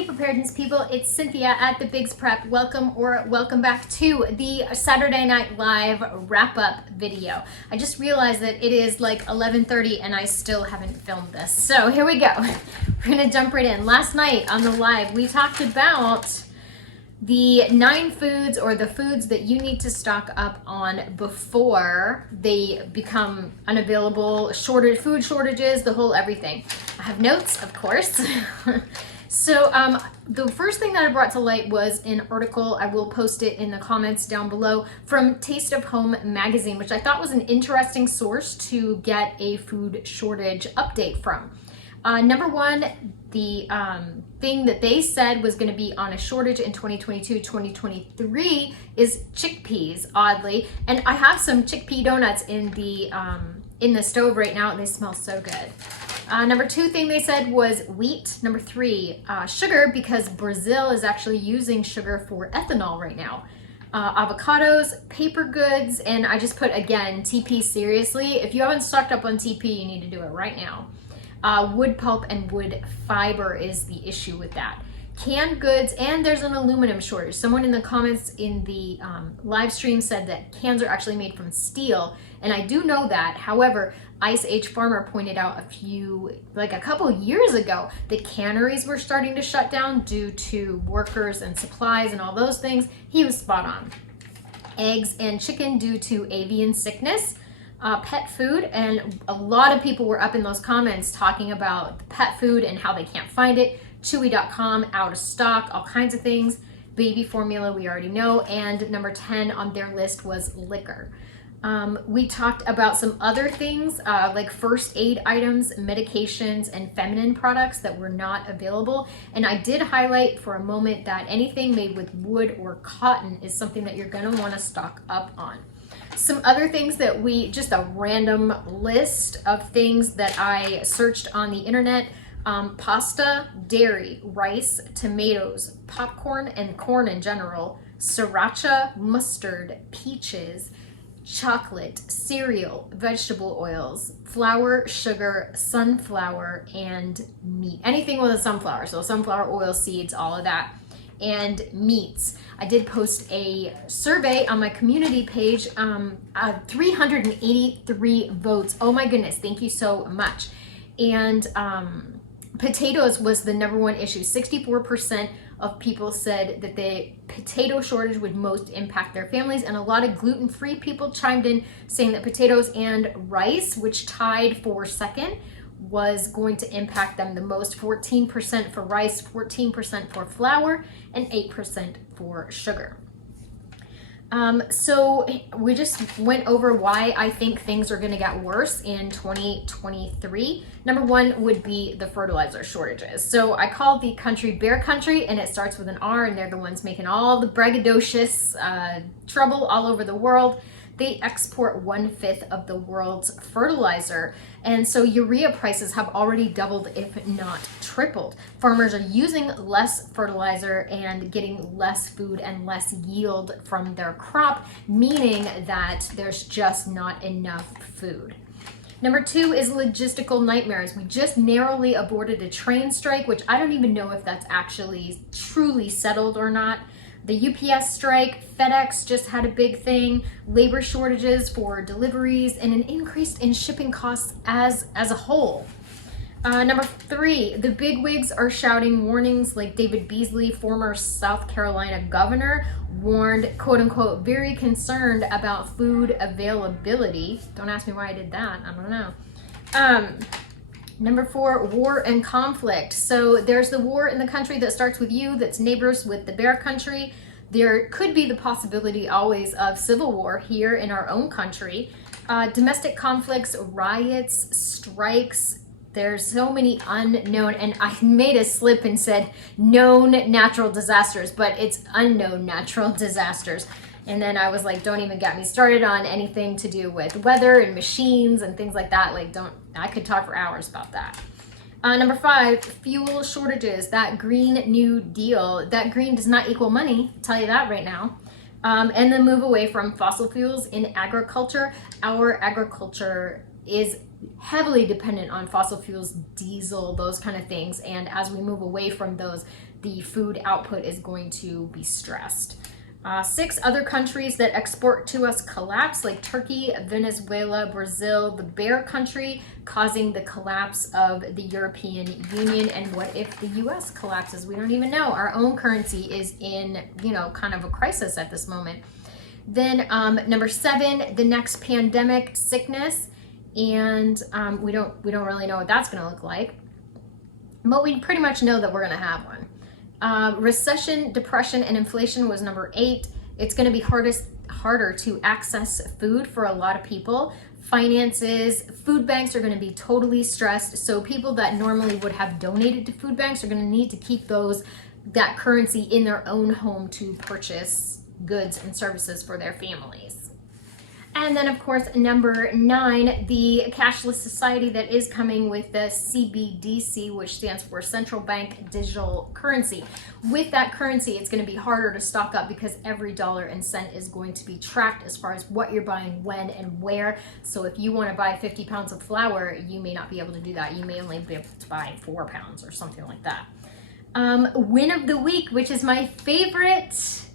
Hey Preparedness people, it's Cynthia at the Bigs Prep. Welcome back to the Saturday Night Live wrap-up video. I just realized that it is like 11:30 and I still haven't filmed this. So here we go. We're gonna jump right in. Last night on the live, we talked about the 9 foods or the foods that you need to stock up on before they become unavailable, food shortages, the whole everything. I have notes, of course. So the first thing that I brought to light was an article, I will post it in the comments down below, from Taste of Home magazine, which I thought was an interesting source to get a food shortage update from. Number one, the thing that they said was going to be on a shortage in 2022-2023 is chickpeas, oddly. And I have some chickpea donuts in the stove right now, and they smell so good. Number 2 thing they said was wheat. Number 3, sugar, because Brazil is actually using sugar for ethanol right now. Avocados, paper goods, and I just put, again, TP seriously. If you haven't stocked up on TP, you need to do it right now. Wood pulp and wood fiber is the issue with that. Canned goods, and there's an aluminum shortage. Someone in the comments in the live stream said that cans are actually made from steel, and I do know that. However, Ice Age Farmer pointed out a couple years ago that canneries were starting to shut down due to workers and supplies and all those things. He was spot on. Eggs and chicken due to avian sickness. Pet food, and a lot of people were up in those comments talking about pet food and how they can't find it. Chewy.com, out of stock, all kinds of things. Baby formula, we already know. And number 10 on their list was liquor. We talked about some other things like first aid items, medications, and feminine products that were not available. And I did highlight for a moment that anything made with wood or cotton is something that you're going to want to stock up on. Some other things that just a random list of things that I searched on the internet. Pasta, dairy, rice, tomatoes, popcorn and corn in general, sriracha, mustard, peaches, chocolate, cereal, vegetable oils, flour, sugar, sunflower, and meat. Anything with a sunflower, so sunflower oil, seeds, all of that. And meats. I did post a survey on my community page, 383 votes. Oh my goodness, thank you so much. And potatoes was the number one issue. 64% of people said that the potato shortage would most impact their families, and a lot of gluten-free people chimed in saying that potatoes and rice, which tied for second, was going to impact them the most. 14% for rice, 14% for flour, and 8% for sugar. So we just went over why I think things are going to get worse in 2023. Number 1 would be the fertilizer shortages. So I call the country Bear Country, and it starts with an R, and they're the ones making all the braggadocious trouble all over the world. They export 1/5 of the world's fertilizer. And so urea prices have already doubled, if not tripled. Farmers are using less fertilizer and getting less food and less yield from their crop, meaning that there's just not enough food. Number 2 is logistical nightmares. We just narrowly aborted a train strike, which I don't even know if that's actually truly settled or not. The UPS strike, FedEx just had a big thing, labor shortages for deliveries, and an increase in shipping costs as a whole. Number 3, the bigwigs are shouting warnings, like David Beasley, former South Carolina governor, warned, quote unquote, very concerned about food availability. Don't ask me why I did that, I don't know. Number 4, war and conflict. So there's the war in the country that starts with you, that's neighbors with the Bear Country. There could be the possibility always of civil war here in our own country. Domestic conflicts, riots, strikes. There's so many unknown, and I made a slip and said known natural disasters, but it's unknown natural disasters. And then I was like, don't even get me started on anything to do with weather and machines and things like that. I could talk for hours about that. Number 5, fuel shortages. That Green New Deal. That green does not equal money, I'll tell you that right now. And the move away from fossil fuels in agriculture. Our agriculture is heavily dependent on fossil fuels, diesel, those kind of things. And as we move away from those, the food output is going to be stressed. 6 other countries that export to us collapse, like Turkey, Venezuela, Brazil, the bear country, causing the collapse of the European Union. And what if the US collapses? We don't even know. Our own currency is in, kind of a crisis at this moment. Then number 7, the next pandemic, sickness. And we don't really know what that's going to look like. But we pretty much know that we're going to have one. Recession, depression, and inflation was number 8. It's going to be harder to access food for a lot of people. Finances, food banks are going to be totally stressed. So people that normally would have donated to food banks are going to need to keep that currency in their own home to purchase goods and services for their families. And then, of course, number 9, the Cashless Society that is coming with the CBDC, which stands for Central Bank Digital Currency. With that currency, it's going to be harder to stock up because every dollar and cent is going to be tracked as far as what you're buying, when, and where. So if you want to buy 50 pounds of flour, you may not be able to do that. You may only be able to buy 4 pounds or something like that. Win of the week, which is my favorite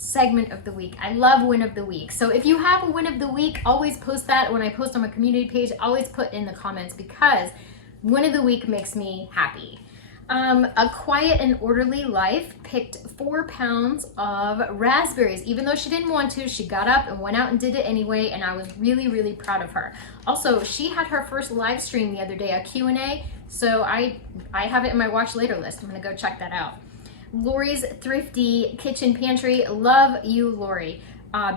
segment of the week. I love win of the week. So if you have a win of the week, always post that. When I post on my community page, always put in the comments, because win of the week makes me happy. A Quiet and Orderly Life picked 4 pounds of raspberries. Even though she didn't want to, she got up and went out and did it anyway, and I was really, really proud of her. Also, she had her first live stream the other day, a Q&A, so I have it in my watch later list. I'm gonna go check that out. Lori's Thrifty Kitchen Pantry. Love you, Lori.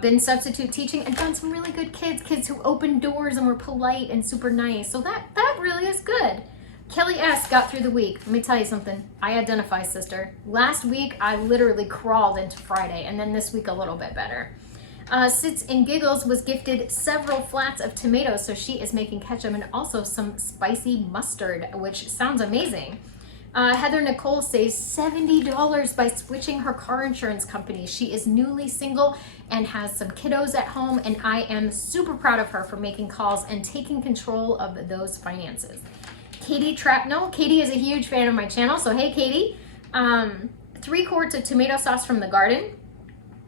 Been substitute teaching and found some really good kids who opened doors and were polite and super nice. So that really is good. Kelly S. got through the week. Let me tell you something. I identify, sister. Last week, I literally crawled into Friday, and then this week a little bit better. Sits and Giggles was gifted several flats of tomatoes, so she is making ketchup and also some spicy mustard, which sounds amazing. Heather Nicole saves $70 by switching her car insurance company. She is newly single and has some kiddos at home, and I am super proud of her for making calls and taking control of those finances. Katie Trapnell. Katie is a huge fan of my channel, so hey Katie. 3 quarts of tomato sauce from the garden.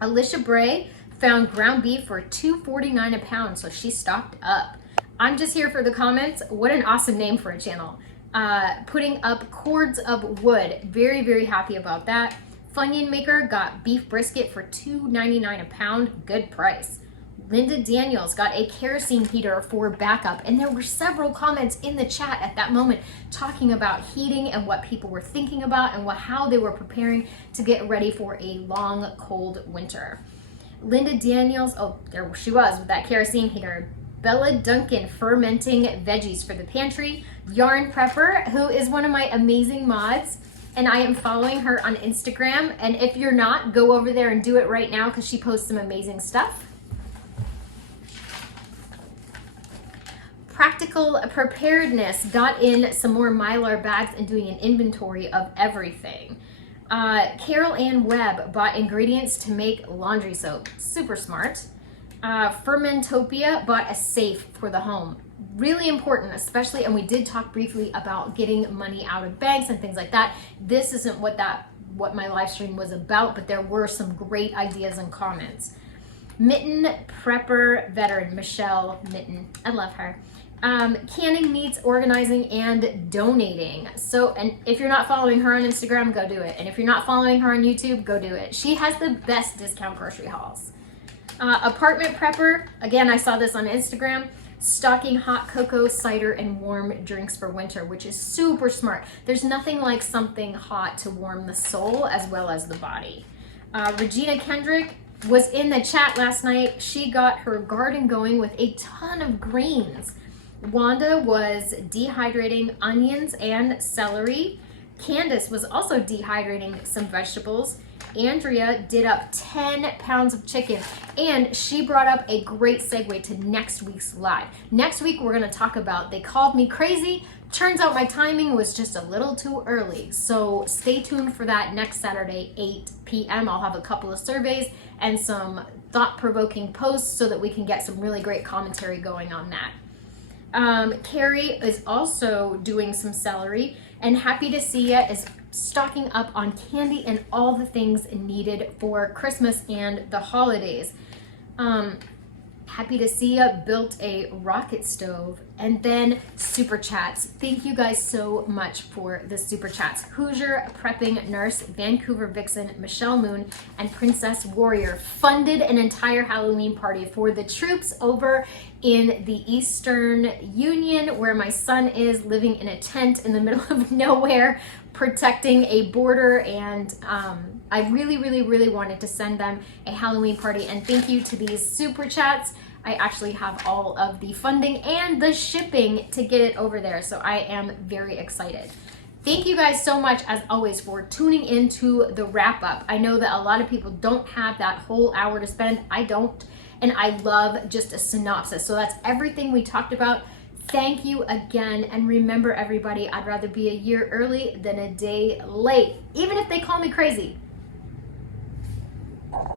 Alicia Bray found ground beef for $2.49 a pound, so she stocked up. I'm just here for the comments. What an awesome name for a channel. Putting up cords of wood. Very, very happy about that. Funyun Maker got beef brisket for $2.99 a pound. Good price. Linda Daniels got a kerosene heater for backup. And there were several comments in the chat at that moment talking about heating and what people were thinking about and how they were preparing to get ready for a long, cold winter. Linda Daniels, oh, there she was with that kerosene heater. Bella Duncan fermenting veggies for the pantry. Yarn Prepper, who is one of my amazing mods, and I am following her on Instagram. And if you're not, go over there and do it right now because she posts some amazing stuff. Practical Preparedness got in some more Mylar bags and doing an inventory of everything. Carol Ann Webb bought ingredients to make laundry soap. Super smart. Fermentopia bought a safe for the home. Really important, especially, and we did talk briefly about getting money out of banks and things like that. This isn't what my live stream was about, but there were some great ideas and comments. Mitten Prepper Veteran, Michelle Mitten, I love her. Canning meats, organizing, and donating. So, and if you're not following her on Instagram, go do it. And if you're not following her on YouTube, go do it. She has the best discount grocery hauls. Apartment Prepper, again, I saw this on Instagram, stocking hot cocoa, cider, and warm drinks for winter, which is super smart. There's nothing like something hot to warm the soul as well as the body. Regina Kendrick was in the chat last night. She got her garden going with a ton of greens. Wanda was dehydrating onions and celery. Candace was also dehydrating some vegetables. Andrea did up 10 pounds of chicken, and she brought up a great segue to next week's live. Next week, we're gonna talk about They Called Me Crazy. Turns out my timing was just a little too early, so stay tuned for that next Saturday, 8 p.m. I'll have a couple of surveys and some thought-provoking posts so that we can get some really great commentary going on that. Carrie is also doing some celery, and Happy to See Ya is stocking up on candy and all the things needed for Christmas and the holidays. Happy to see you built a rocket stove. And then super chats. Thank you guys so much for the super chats. Hoosier Prepping Nurse, Vancouver Vixen, Michelle Moon, and Princess Warrior funded an entire Halloween party for the troops over in the Eastern Union, where my son is living in a tent in the middle of nowhere, protecting a border. And I really wanted to send them a Halloween party. And thank you to these super chats. I actually have all of the funding and the shipping to get it over there. So I am very excited. Thank you guys so much, as always, for tuning into the wrap up. I know that a lot of people don't have that whole hour to spend. I don't. And I love just a synopsis. So that's everything we talked about. Thank you again. And remember, everybody, I'd rather be a year early than a day late, even if they call me crazy.